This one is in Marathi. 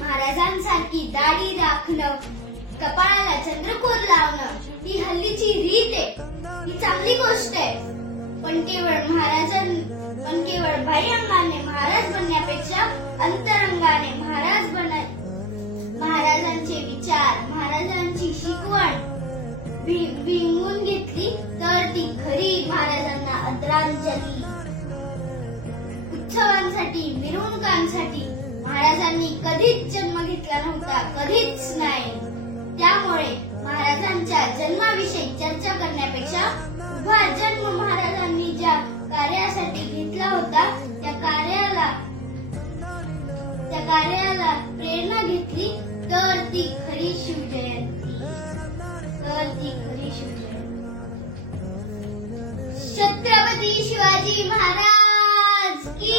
महाराजांसारखी दाढी राखणं, कपाळाला चंद्रकोर लावणं ही हल्लीची रीत आहे. ही चांगली गोष्ट आहे. पण केवळ बाह्यंगाने महाराज बनण्यापेक्षा अंतरंगाने महाराजांचे विचार, महाराजांची शिकवण बिंबवून घेतली तर ती खरी महाराजांना आदरांजली. उत्सवांसाठी, मिरवणुकांसाठी महाराजांनी कधीच जन्म घेतला नव्हता, कधीच नाही. त्यामुळे महाराजांच्या जन्माविषयी चर्चा करण्यापेक्षा उभा जन्म महाराजांनी ज्या कार्यासाठी घेतला होता त्या कार्याला प्रेरणा घेतली तर ती खरी शिवजयंती. छत्रपती शिवाजी महाराज की